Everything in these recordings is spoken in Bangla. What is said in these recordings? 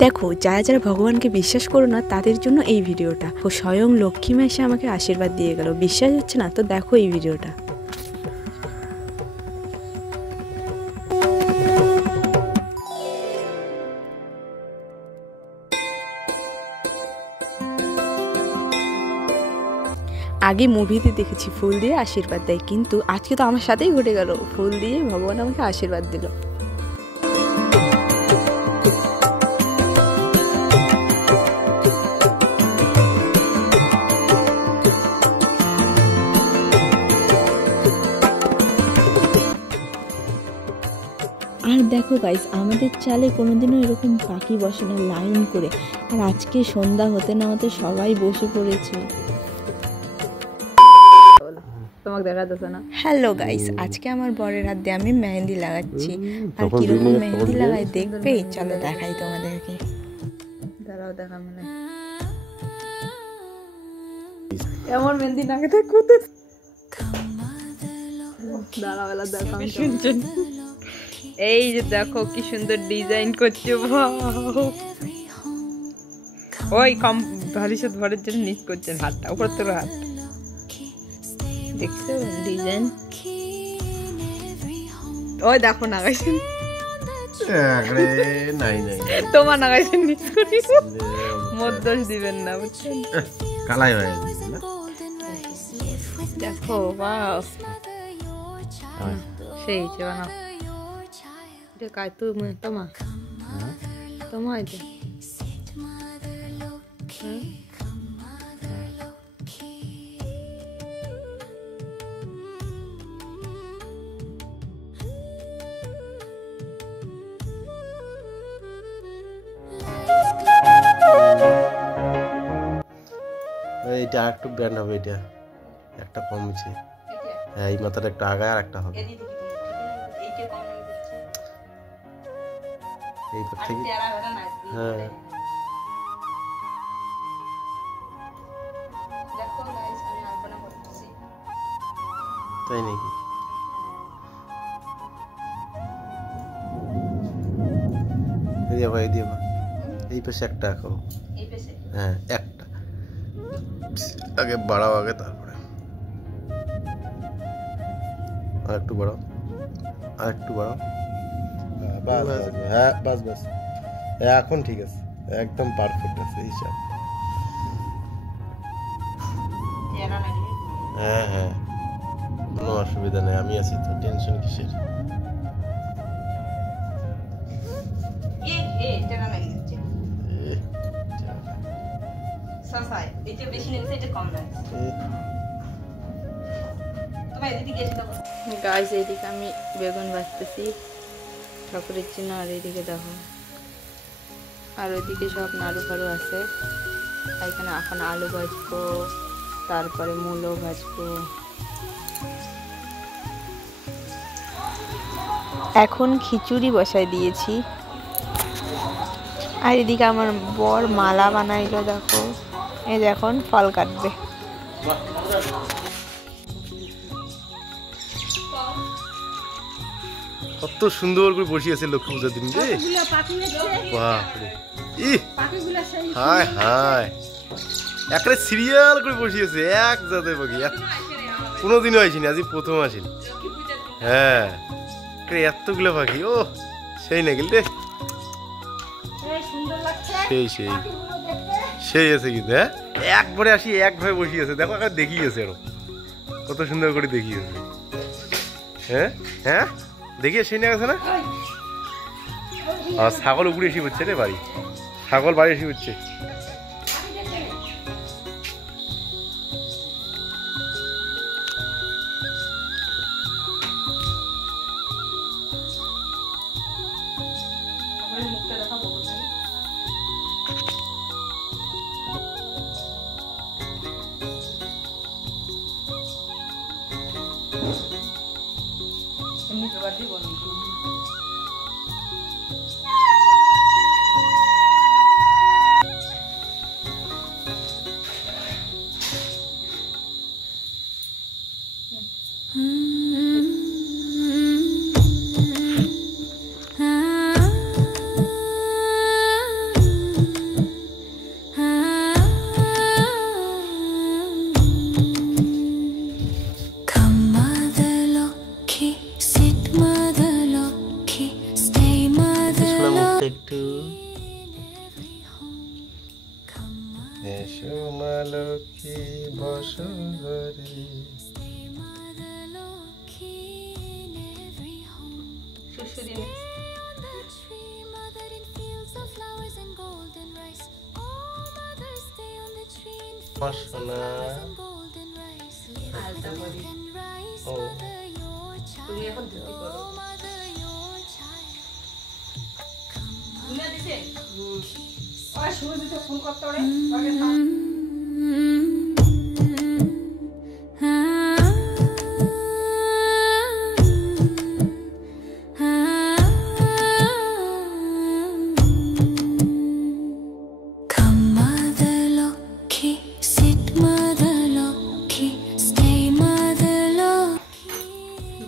দেখো, যারা যারা ভগবানকে বিশ্বাস করো না তাদের জন্য এই ভিডিওটা। ও স্বয়ং লক্ষ্মী মা এসে আমাকে আশীর্বাদ দিয়ে গেল। বিশ্বাস হচ্ছে না তো দেখো এই ভিডিওটা। আগে মুভিতে দেখেছি ফুল দিয়ে আশীর্বাদ দেয়, কিন্তু আজকে তো আমার সাথেই ঘটে গেল, ফুল দিয়ে ভগবান আমাকে আশীর্বাদ দিল। আর দেখো গাইস, আমাদের চালে কোনোদিনও এরকম পাখি বসে না লাইন করে, আর আজকে সন্ধ্যা হতে না হতে সবাই বসে পড়েছে। তোমাকে দেখাতেছে না। হ্যালো গাইস, আজকে আমার বরের হাত দিয়ে আমি মেহেন্দি লাগাচ্ছি। আর কিরকম মেহেন্দি লাগাই দেখবে, চলো দেখাই তোমাদেরকে। দাঁড়াও দেখা মানে এমন মেহেন্দি নাকে থাকতে দাঁড়াও এলা দেখা শুনছেন। এই যে দেখো কি সুন্দর ডিজাইন করছে। ওই কম ভবিষ্যৎ ভরের জন্য নিচ করছেন হাতটা, উপর তোর হাত দেখছো ডিজাইন। ওই দেখো নাগাইছেন, তোমার নাগাইছেন নিচ করি, মোর দোষ দিবেন না বুঝছেন। কালাই হয়ে দেখো বাহ, সেই বানাও কাজ তুমি তোমার তোমার এটা এটা একটু ব্যান্ড হবে, এটা একটা কমছে। হ্যাঁ এই মাথাটা একটু আগায় আর একটা হবে এইবার থেকে। হ্যাঁ তাই নাকি? এই পাশে একটা আঁকো। হ্যাঁ একটা আগে বাড়াও, আগে তারপরে আর একটু বাড়াও, আর একটু বাড়াও। হ্যাঁ বাস বাস, এখন ঠিক আছে, একদম পারফেক্ট আছে হিসাব। হ্যাঁ হ্যাঁ কোনো অসুবিধা নেই, আমি আছি তো, টেনশন কিসের। গাইস এইদিকে আমি বেগুন ভাজতেছি ঠাকুরের জন্য, আর এইদিকে দেখো, আর ওইদিকে সব নাড়ু ফাড়ু আছে। এখানে এখন আলু ভাজবো, তারপরে মূলো ভাজবো। এখন খিচুড়ি বসাই দিয়েছি। আর এদিকে আমার বর মালা বানাইলো, দেখো এই যে এখন ফল কাটবে। কত সুন্দর করে বসিয়েছে লক্ষ্মী পূজার দিন রে। হায় হায়, একটা সিরিয়াল করে বসিয়েছে এক জাতের পাখি, কোনোদিনও আসিনি, আজ প্রথম আসেনি। হ্যাঁ এতগুলো পাখি, ও সেই না গেল রে, সেই সেই সেই আছে কিন্তু। হ্যাঁ একবারে আসি একভাবে বসিয়েছে, দেখো একটা দেখিয়েছে আরো কত সুন্দর করে দেখিয়েছে। হ্যাঁ হ্যাঁ দেখিয়ে সেই না গেছে না। আর ছাগল উপরে এসে পড়ছে রে, বাড়ি ছাগল বাড়ি এসে পড়ছে। একটু এসো মা লক্ষ্মী বসো ঘরে। সোনা ও তুমি এখন ধুতি করো। ফোন করতে পারে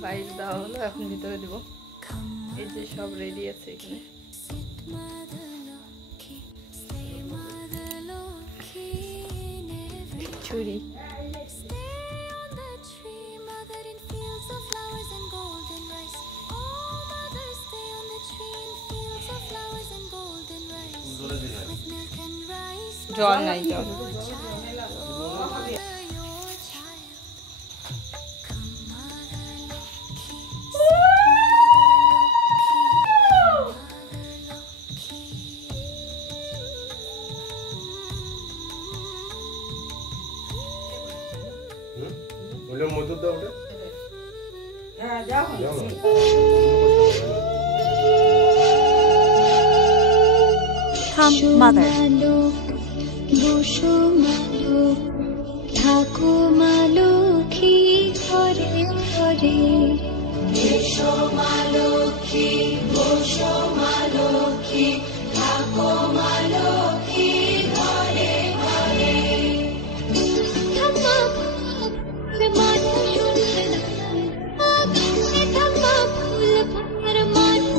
বাইশ দেওয়া হলো, এখন ভিতরে দিব। এই যে সব রেডি আছে এখানে। খিচুড়ি জল নাই, জল ওটা মধুর দাও ওটা। হ্যাঁ যাও Come, mother. বসো মালক থাকো মালকী ঘরে ঘরে। এসো মালকী বসো মালকী থাকো মালকী ঘরে ঘরে। থাম্মা ফুল মানো শুনতে আকাশে থাম্মা ফুল ভর মানো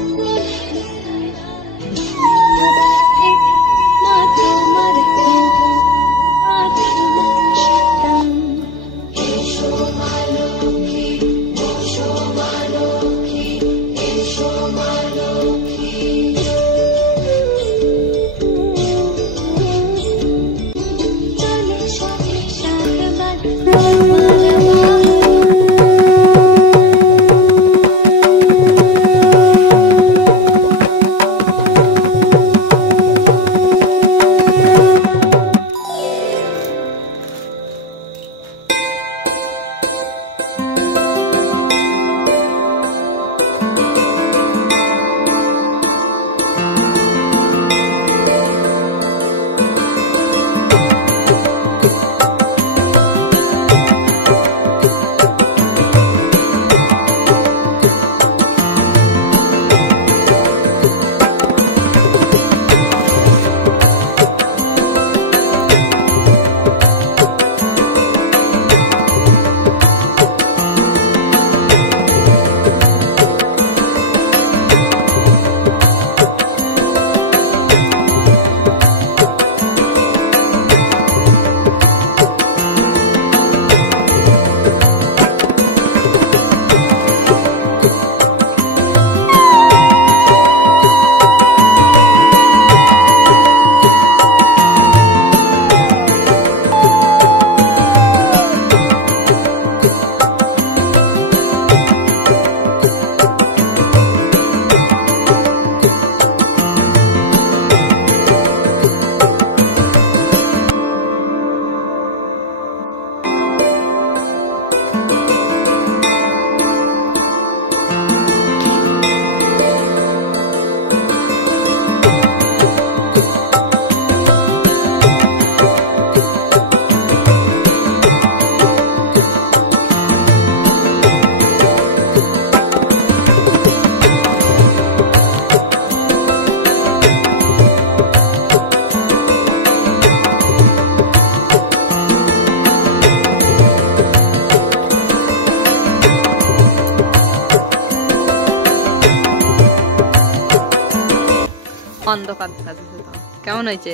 অন্ধকার দেখা যাচ্ছে তো। কেমন হয়েছে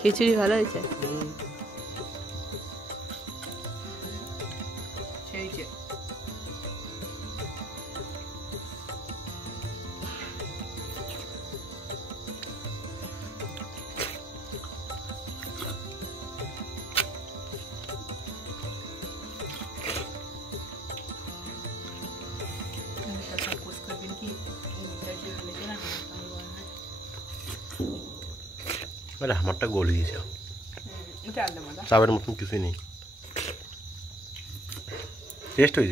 খিচুড়ি? ভালো হয়েছে। আরে আমারটা গলে দিয়েছে, এটা আলাদা মজা। চাপের মতন কিছুই নেই, টেস্ট হয়েছে।